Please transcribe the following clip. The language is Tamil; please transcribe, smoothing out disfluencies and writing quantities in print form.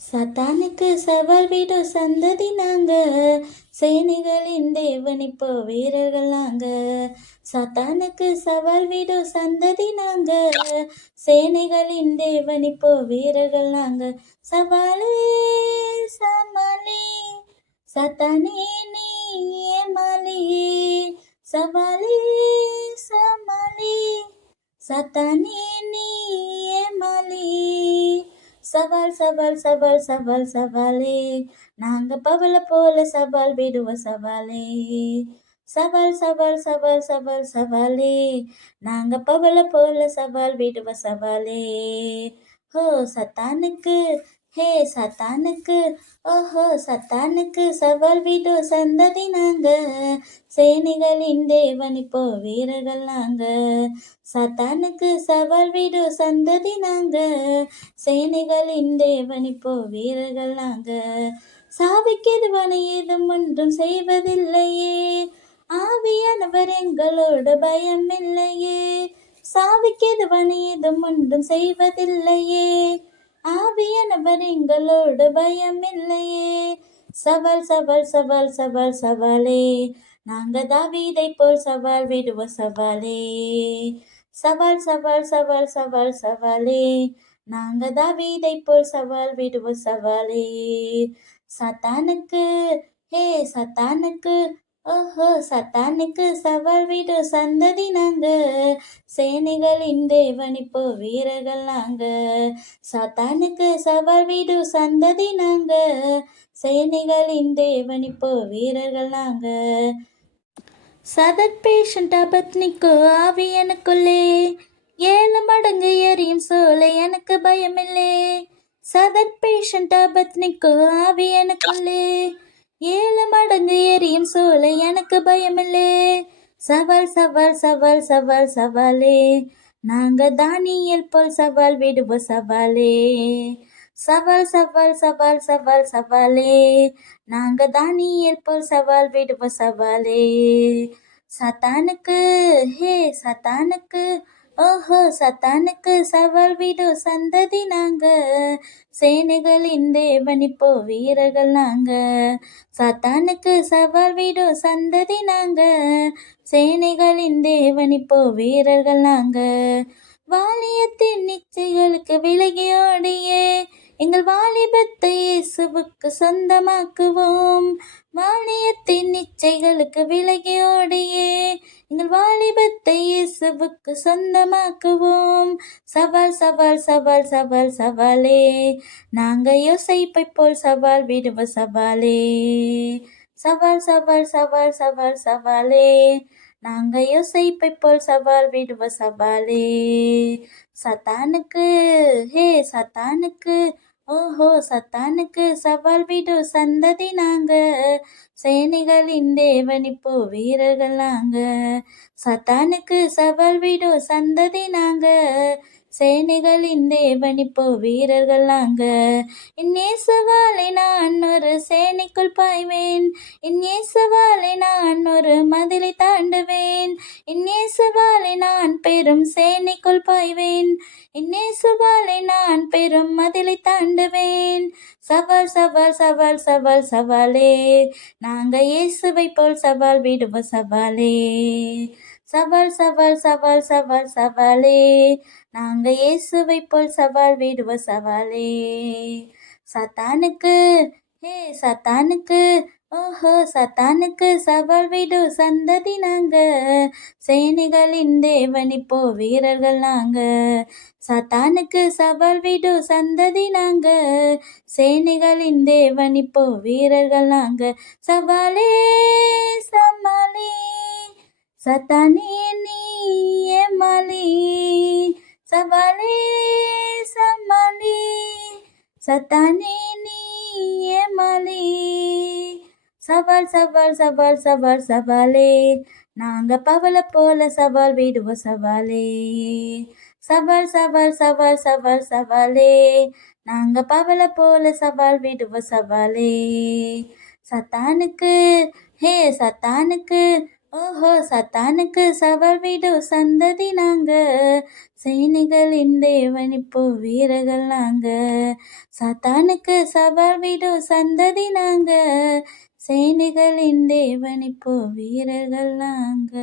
சத்தானுக்கு சவால் விடும் சந்ததி நாங்க, சேனைகளின் தேவன் இப்போ வீரர்கள் நாங்க. சத்தானுக்கு சவால் விடும் சந்ததி நாங்க, சேனைகளின் தேவன் இப்போ வீரர்கள் நாங்க. சவாலே சமாளி, சத்தானே நீ ஏமாளி. சவாலே சமாளி, சத்தானே நீ ஏமாளி. சவால் சவால் சவால் சவால் சவாலே, நாங்க பவள போல சவால் விடுவோம் சவாலே. சவால் சவால் சவால் சவால் சவாலே, நாங்க பவள போல சவால் விடுவோம் சவாலே. ஹோ சத்தானுக்கு, ஹே சத்தானுக்கு, ஓஹோ சத்தானுக்கு சவால் விடும் சந்ததி நாங்க, சேனைகளின் தேவன் இப்போ வீரர்கள் நாங்க. சத்தானுக்கு சவால் விடும் சந்ததி நாங்க, சேனைகளின் தேவன் இப்போ வீரர்கள் நாங்க. சாவுக்கு எதுவான ஏதும் ஒன்றும் செய்வதில்லையே, ஆவியானவர் எங்களோட பயம் இல்லையே. சாவுக்கு எதுவான ஏதும் ஒன்றும் செய்வதில்லையே, ஆவியானவர் எங்களோட பயம் இல்லையே. சவால் சவால் சவால் சவால் சவாலே, நாங்க தாவீதை போல் சவால் விடுவோம் சவாலே. சவால் சவால் சவால் சவால் சவாலே, நாங்க தாவீதை போல் சவால் விடுவோம் சவாலே. சத்தானுக்கு, ஹே சத்தானுக்கு, ஓஹோ சத்தானுக்கு சவால் விடும் சந்ததி நாங்க, சேனைகளின் தேவன் இப்போ வீரர்கள் நாங்க. சத்தானுக்கு சவால் விடும் சந்ததி நாங்க, சேனைகளின் தேவன் இப்போ வீரர்கள் நாங்க. சதர் பேஷண்ட் அபத்னிக்கோ ஆவி எனக்குள்ளே, 7 மடங்கு எரியும் சோலை எனக்கு பயமில்லே. சதர் பேஷண்ட் அபத்னிக்கோ ஆவி எனக்குள்ளே, 7 மடங்கு எரியும் சோலை எனக்கு பயமில்லே. சவால் சவால் சவால் சவால் சவாலே, நாங்க தானியேல் போல் சவால் விடுவோம் சவாலே. சவால் சவால் சவால் சவால் சவாலே, நாங்க தானியேல் போல் சவால் விடுவோம் சவாலே. சத்தானுக்கு, ஹே சத்தானுக்கு, ஓஹோ சத்தானுக்கு சவால் விடும் சந்ததி நாங்க, சேனைகளின் தேவன் இப்போ வீரர்கள் நாங்க. சத்தானுக்கு சவால் விடும் சந்ததி நாங்க, சேனைகளின் தேவன் இப்போ வீரர்கள் நாங்க. வாலியத்தின் நிச்சயங்களுக்கு விலகி ஓடியே, எங்கள் வாலிபத்தை இயேசுவுக்கு சொந்தமாக்குவோம். வாலியத்தின் நிச்சயங்களுக்கு விலகி ஓடியே, எங்கள் வாலிபத்தை இயேசுவுக்கு சொந்தமாக்குவோம். சவால் சவால் சவால் சவால் சவாலே, நாங்க யோசேப்பை போல் சவால் விடுவோம் சவாலே. சவால் சவால் சவால் சவால் சவாலே, நாங்க யோசேப்பை போல் சவால் விடுவோம் சவாலே. சத்தானுக்கு, ஹே சத்தானுக்கு, ஓஹோ சத்தானுக்கு சவால் விடும் சந்ததி நாங்க, சேனைகளின் தேவன் இப்போ வீரர்கள் நாங்க. சத்தானுக்கு சவால் விடும் சந்ததி நாங்க, சேனைகளின் தேவன் இப்போ வீரர்கள் நாங்க. என் இயேசுவாலே நான் ஒரு சேனைக்குள் பாய்வேன், என் இயேசுவாலே நான் ஒரு மதிலை தாண்டுவேன். என் இயேசுவாலே நான் பெரும் சேனைக்குள் பாய்வேன், என் இயேசுவாலே நான் பெரும் மதிலை தாண்டுவேன். சவால் சவால் சவால் சவால் சவாலே, நாங்க இயேசுவை போல் சவால் விடுவோம் சவாலே. சவால் சவால் சவால் சவால் சவாலே, நாங்க இயேசுவை போல் சவால் விடுவோம் சவாலே. சத்தானுக்கு, ஹே சத்தானுக்கு, ஓஹோ சத்தானுக்கு சவால் விடும் சந்ததி நாங்க, சேனைகளின் தேவன் இப்போ வீரர்கள் நாங்க. சத்தானுக்கு சவால் விடும் சந்ததி நாங்க, சேனைகளின் தேவன் இப்போ வீரர்கள் நாங்க. சவாலே சமாளி, சத்தானே நீ ஏமாளி. சவாலே சமாளி, சத்தானே நீ ஏமாளி. சவால் சவால் சவால் சவால் சவாலே, நாங்க பவள போல சவால் விடுவோம் சவாலே. சவால் சவால் சவால் சவால் சவாலே, நாங்க பவள போல சவால் விடுவோம் சவாலே. சத்தானுக்கு, ஹே சத்தானுக்கு, ஓஹோ! சத்தானுக்கு சவால் விடும் சந்ததி நாங்க. சேனைகளின் தேவன் இப்போ வீரர்கள் நாங்க. சாத்தானுக்கு சவால் விடும் சந்ததி நாங்க. சேனைகளின் தேவன் இப்போ வீரர்கள் நாங்க.